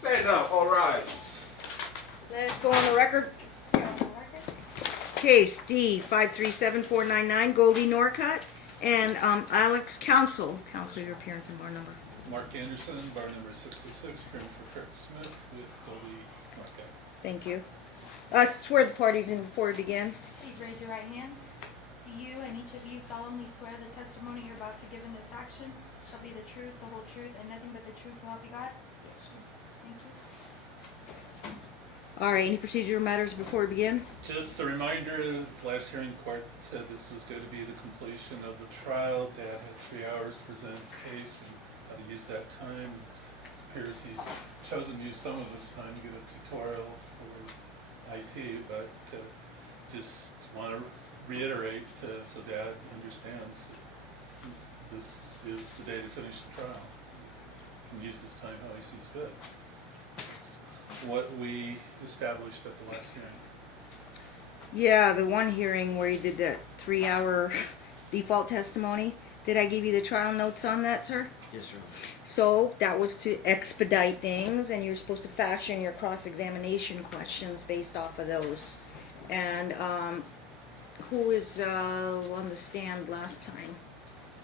Stand up, all rise. Let's go on the record. Case D 537-499, Goldie Norcutt, and Alex Counsel. Counsel, your appearance and bar number. Mark Anderson, bar number 66, print for Kurt Smith with Goldie Norcutt. Thank you. Swear the parties in before we begin. Please raise your right hands. Do you and each of you solemnly swear the testimony you're about to give in this action shall be the truth, the whole truth, and nothing but the truth, so help you God? Yes. Thank you. All right, any procedural matters before we begin? Just a reminder, the last hearing court said this was going to be the completion of the trial. Dad had 3 hours to present his case and how to use that time. It appears he's chosen to use some of his time to give a tutorial for IT, but just want to reiterate so Dad understands that this is the day to finish the trial. He can use this time how he sees fit. It's what we established at the last hearing. Yeah, the one hearing where you did that 3-hour default testimony. Did I give you the trial notes on that, sir? Yes, sir. So that was to expedite things, and you're supposed to fashion your cross-examination questions based off of those. And who was on the stand last time?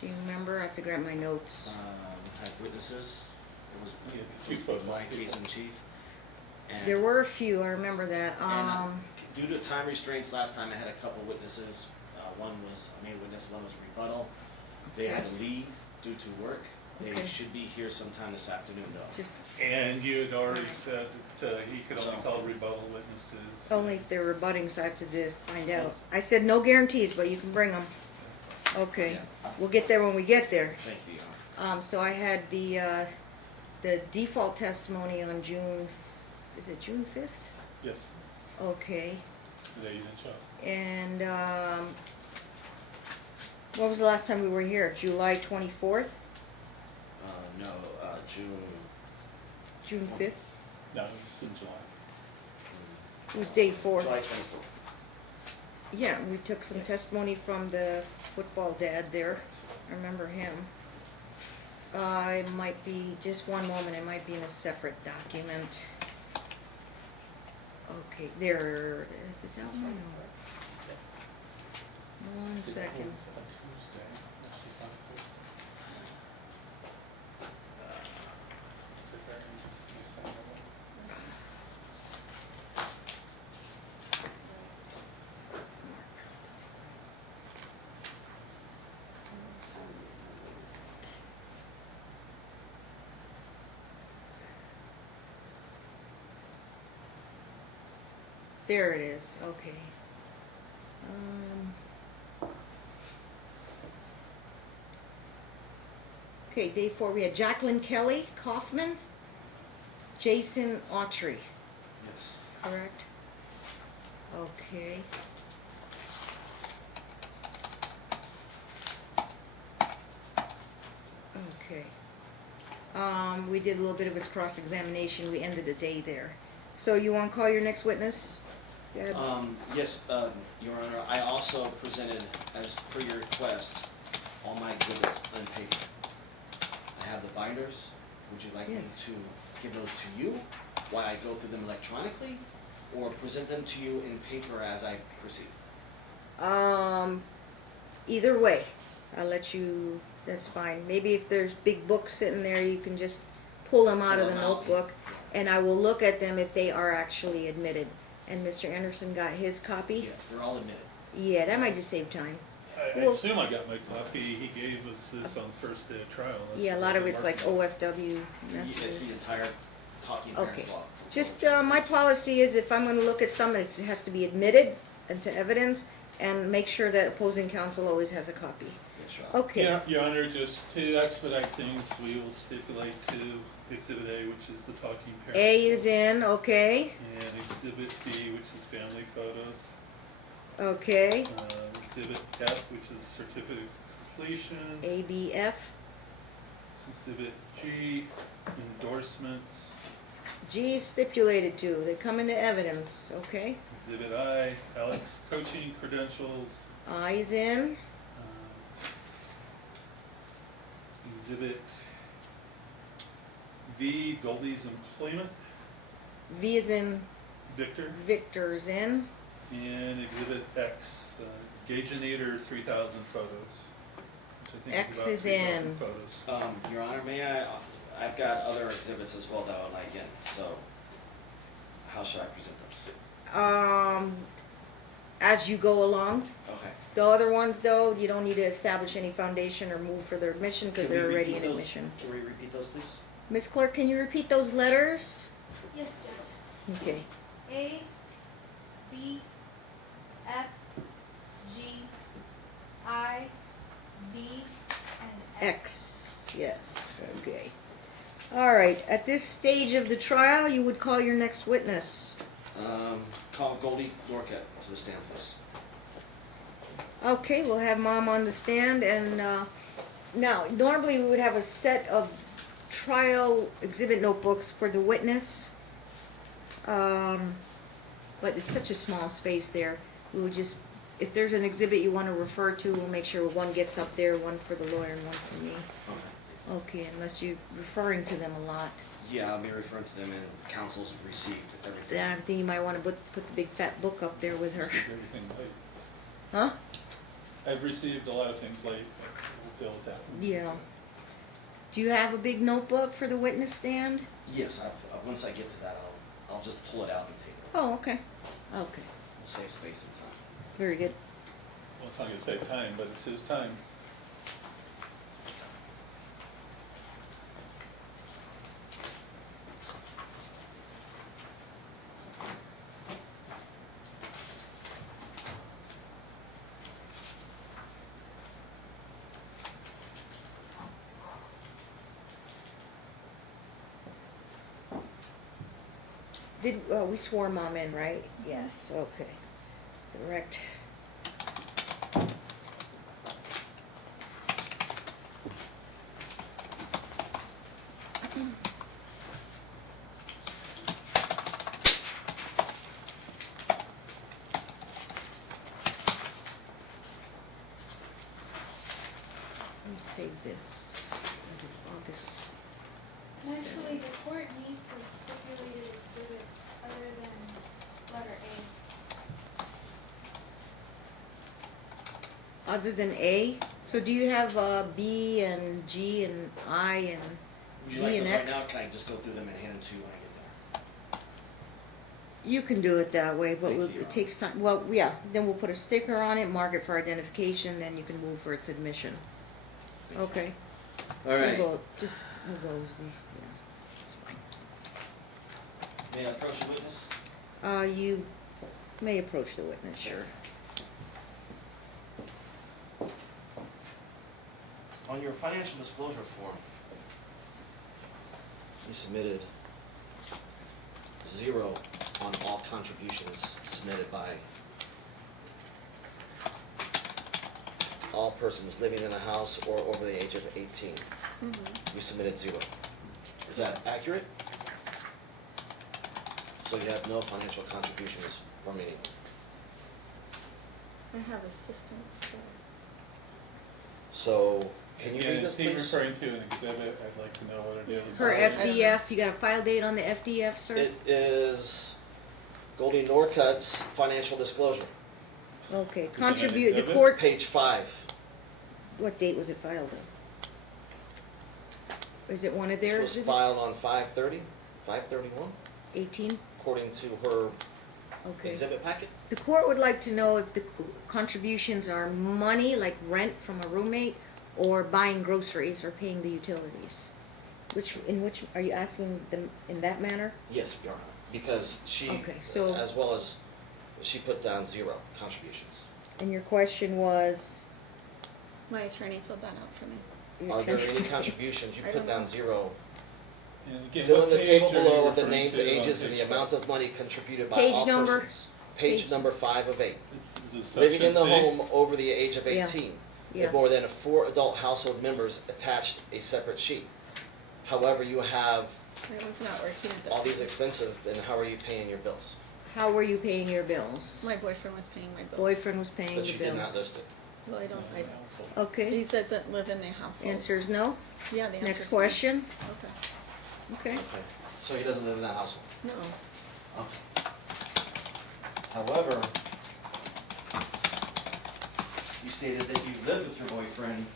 Do you remember? I figured out my notes. We had witnesses. Chief It was was my case in chief. And, There were a few. I remember that. due to time restraints last time, I had a couple witnesses. One was a main witness, one was rebuttal. They had to leave due to work. They Okay. should be here sometime this afternoon, though. Just And you had already said that he could only call rebuttal witnesses. only if they're rebutting, so I have to find out. Yes. I said no guarantees, but you can bring them. Okay. Yeah. We'll get there when we get there. Thank you, Your Honor. So I had the default testimony on June 5th? Yes, Okay. the day you didn't show up. And what was the last time we were here? July 24th? No, June. June 5th? No, it was in July. It was day 4. July 24th. Yeah, we took some testimony from the football dad there. I remember him. It might be, just one moment, it might be in a separate document. Okay, there, is it that one? No. 1 second. There it is, okay. Okay, day 4, we had Jacqueline Kelly Kaufman, Jason Autry, Yes. correct? Okay. Okay. We did a little bit of his cross-examination, we ended the day there. So you want to call your next witness? Deb? Yes, Your Honor, I also presented, as per your request, all my exhibits on paper. I have the binders. Would you like me Yes. to give those to you while I go through them electronically, or present them to you in paper as I proceed? Either way, I'll let you, that's fine. Maybe if there's big books sitting there, you can just pull them out of the Pull them out, notebook, yeah. and I will look at them if they are actually admitted. And Mr. Anderson got his copy? Yes, they're all admitted. Yeah, that might just save time. I Well- assume I got my copy. He gave us this on the first day of trial. That's Yeah, a what lot of we it's like marked. OFW It's messages. the entire talking Okay. parents law. Just, my policy is if I'm gonna look at something, it has to be admitted into evidence, and make sure that opposing counsel always has a copy. Yes, Your Honor. Okay. Your Honor, just to expedite things, we will stipulate to Exhibit A, which is the talking parents. A is in, okay, And Exhibit B, which is family photos. okay. Exhibit F, which is certificate of completion. ABF, Exhibit G, endorsements. G is stipulated to, they come into evidence, okay? Exhibit I, Alex coaching credentials. I is in, Exhibit V, Goldie's employment, V is in Victor, Victor's in. and Exhibit X, Gauginator 3,000 photos. which I think X about is 3,000 in. Photos. Your Honor, may I, I've got other exhibits as well that I would like in, so how should I present those? As you go along. Okay. The other ones, though, you don't need to establish any foundation or move for their admission because Can we they're already repeat in those? admission. Can we repeat those, please? Miss Clerk, can you repeat those letters? Yes, Judge. Okay. A, B, F, G, I, B, and X. X, yes, okay. All right, at this stage of the trial, you would call your next witness. Call Goldie Norcutt to the stand, please. Okay, we'll have Mom on the stand, and now, normally we would have a set of trial exhibit notebooks for the witness. But it's such a small space there. We would just, if there's an exhibit you want to refer to, we'll make sure one gets up there, one for the lawyer and one for me. Okay. Okay, unless you're referring to them a lot. Yeah, I'll be referring to them, and counsel's received everything. Then I think you might want to put the big fat book up there with her. Everything late. Huh? I've received a lot of things late, but we'll deal with that. Yeah. Do you have a big notebook for the witness stand? Yes, once I get to that, I'll just pull it out and take it. Oh, okay. Okay. We'll save space and time. Very good. Well, it's not gonna save time, but it's his time. We swore Mom in, right? Yes, okay. Correct. Let me save this. As of August. Actually, the court needs the stipulated exhibits other than letter A. Other than A? So do you have B and G and I and Would you G like and those right X? now? Can I just go through them and hand them to you when I get there? You can do it that way, but Thank you, Your it takes time. Well, yeah, then we'll put a sticker on it, mark it for identification, then you can move for its admission. Thank you. Okay. All right. We'll go as we, yeah, it's fine. May I approach the witness? You may approach the witness, sure. On your financial disclosure form, you submitted 0 on all contributions submitted by all persons living in the house or over the age of 18. You submitted 0. Is that accurate? So you have no financial contributions from anyone? I have assistance there. So, can you Yeah, read this, is he please? referring to an exhibit? I'd like to know what it is. Her I don't FDF, you got a file date on the FDF, sir? It is Goldie Norcutt's financial disclosure, Okay, an contribute, the exhibit? court, page 5. what date was it filed on? Is it one of This theirs? was filed on 5/30, 5/31, 18? according to her Okay. exhibit packet. The court would like to know if the contributions are money, like rent from a roommate, or buying groceries or paying the utilities. Which, are you asking them in that manner? Yes, Your Honor, because she, Okay, so- as well as, she put down 0 contributions. And your question was? My attorney filled that out for me. Are there any contributions? You I put don't down know. 0. And again, Fill what in the page table are you below with the referring names, to on ages, and page the four? amount of money contributed by Page all number? persons. Page Page- number 5 of 8. Is it Living in the section C? home over the age of Yeah. 18. Yeah. If more than 4 adult household members attached a separate sheet. However, you have I was not working at that all these time. expensive, and how are you paying your bills? How were you paying your bills? My boyfriend was paying my bills. Boyfriend was paying But the you did not bills. list it. Well, I don't, In the household. he Okay, doesn't live in the household. answer is no. Yeah, the answer Next is no. question. Okay. Okay. Okay. So he doesn't live in that household? No. Okay. However, you stated that you lived with your boyfriend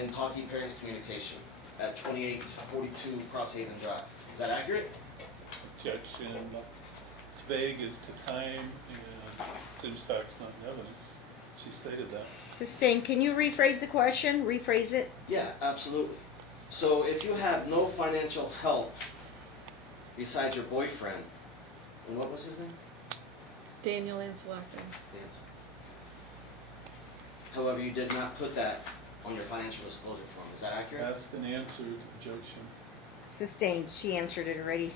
in Talking Parents Communication at 2842 Crosshaven Drive. Is that accurate? Objection, it's vague as to time and seems facts not in evidence. She stated that. Sustained. Can you rephrase the question? Rephrase it? Yeah, absolutely. So if you have no financial help besides your boyfriend, and what was his name? Daniel Anzalacker. Nancy. However, you did not put that on your financial disclosure form. Is that accurate? Asked and answered, objection. Sustained. She answered it already.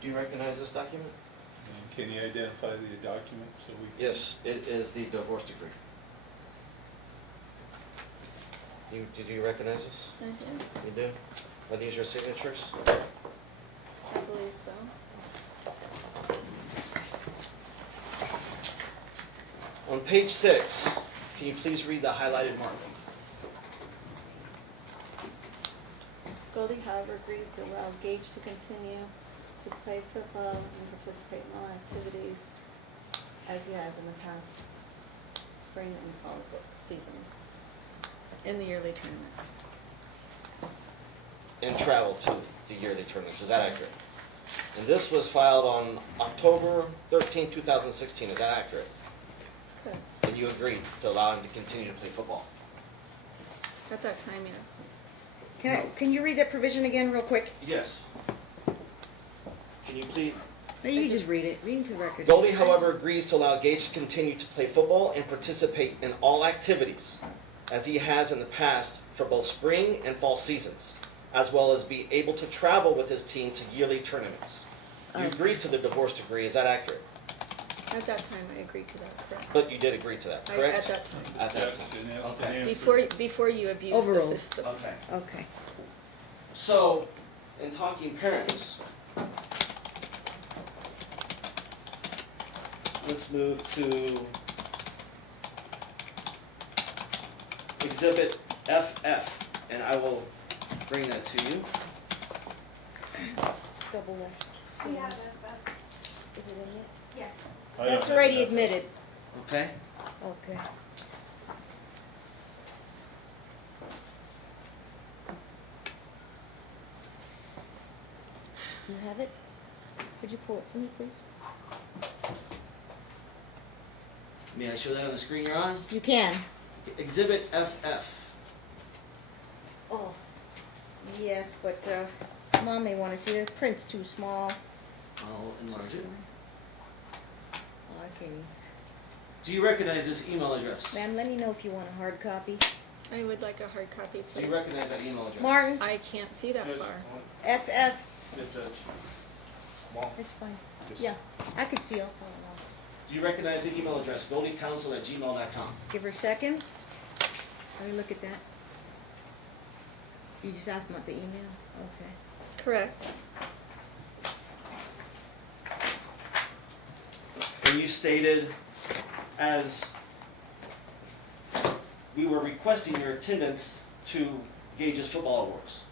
Do you recognize this document? And can you identify the document so we can? Yes, it is the divorce decree. Did you recognize this? I do. You do? Are these your signatures? I believe so. On page 6, can you please read the highlighted mark? Goldie, however, agrees to allow Gage to continue to play football and participate in all activities as he has in the past spring and fall seasons in the yearly tournaments. And travel to the yearly tournaments. Is that accurate? And this was filed on October 13, 2016. Is that accurate? It's good. And you agreed to allow him to continue to play football? At that time, yes. Can you read that provision again real quick? Yes. Can you please? No, you just read it. Read into record. Goldie, however, agrees to allow Gage to continue to play football and participate in all activities, as he has in the past for both spring and fall seasons, as well as be able to travel with his team to yearly tournaments. You agreed to the divorce decree, is that accurate? At that time, I agreed to that, correct? But you did agree to that, At correct? that time. At that time. Objection, asked Okay. and answered. Before you abused the Overruled. system. Okay. Okay. So, in talking parents, let's move to Exhibit FF, and I will bring that to you. Double left. We have Is it in it? yes. I That's don't already have that. admitted. Okay? Okay. You have it? Could you pull it for me, please? May I show that on the screen you're on? You can. Exhibit FF. Oh, yes, but Mom may want to see the print's too small. I'll enlarge it. Oh, I can. Do you recognize this email address? Ma'am, let me know if you want a hard copy. I would like a hard copy, Do please. you recognize that email address? Martin, I can't see that far. FF. It's It's fine. Yeah, I could see. I'll follow along. Do you recognize the email address? GoldieCounsel@gmail.com. Give her a second. Let me look at that. You just asked about the email? Okay. Correct. Where you stated, as we were requesting your attendance to Gage's football awards.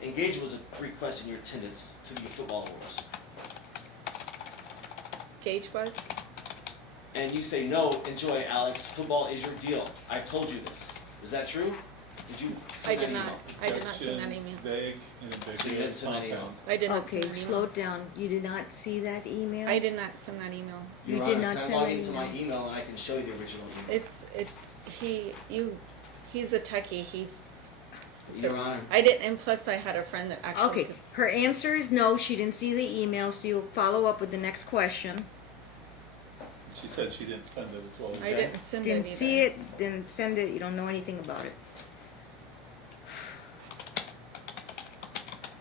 And Gage was requesting your attendance to the football awards. Gage was? And you say, no, enjoy, Alex. Football is your deal. I told you this. Is that true? Did you I send that did not. email? I did not send that Objection, email. vague and So you didn't ambiguous send that email? compound. I did not Okay, send that slow email. it down. You did not see that email? I did not send that email. You Your did Honor, not can send I log that into my email? email and I can show you the original email? He's a techie. Your Honor. I didn't, and plus I had a friend that actually Okay, could. her answer is no, she didn't see the email, so you'll follow up with the next question. She said she didn't send it as well. I didn't send it either. Didn't see it, didn't send it, you don't know anything about it.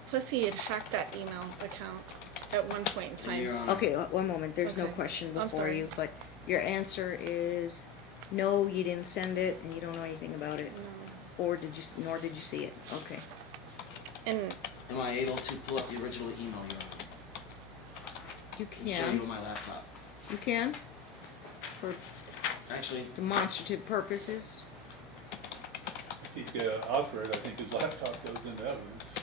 Plus he had hacked that email account at one point in time. Your Honor. Okay, one moment, there's no Okay. question I'm before sorry. you, but your answer is no, you didn't send it, and you don't know anything about it. No. Or nor did you see it, okay. And Am I able to pull up the original email, Your Honor? You And show you on can, my laptop? you can, for Actually, demonstrative purposes. If he's gonna offer it, I think his laptop goes into evidence.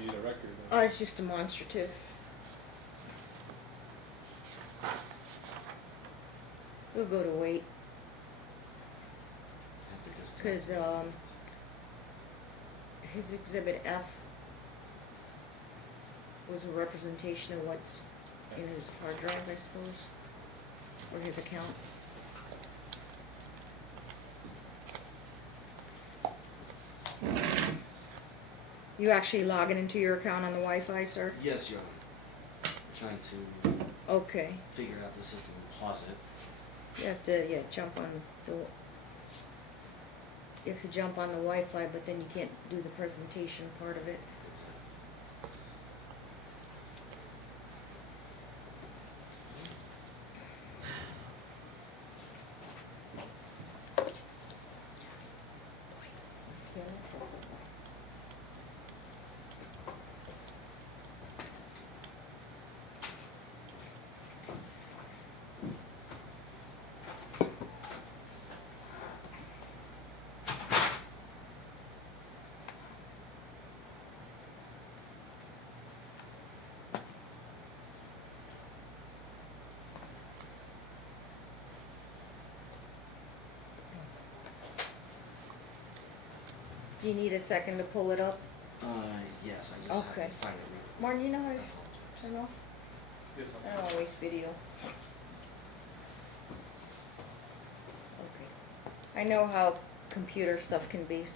We need a record of it. It's just demonstrative. We'll go to wait, have to just- cause, his exhibit F was a representation of what's in his hard drive, I suppose, or his account. You actually logging into your account on the Wi-Fi, sir? Yes, Your Honor. Trying to Okay, figure out the system and pause it. you have to, yeah, jump on the, you have to jump on the Wi-Fi, but then you can't do the presentation part of it. It's, Do you need a second to pull it up? yes, I just Okay. have to find it. Real quick. Martin, you know how I to apologize. turn off? Yes, I don't waste video. Okay. I know how computer stuff can be,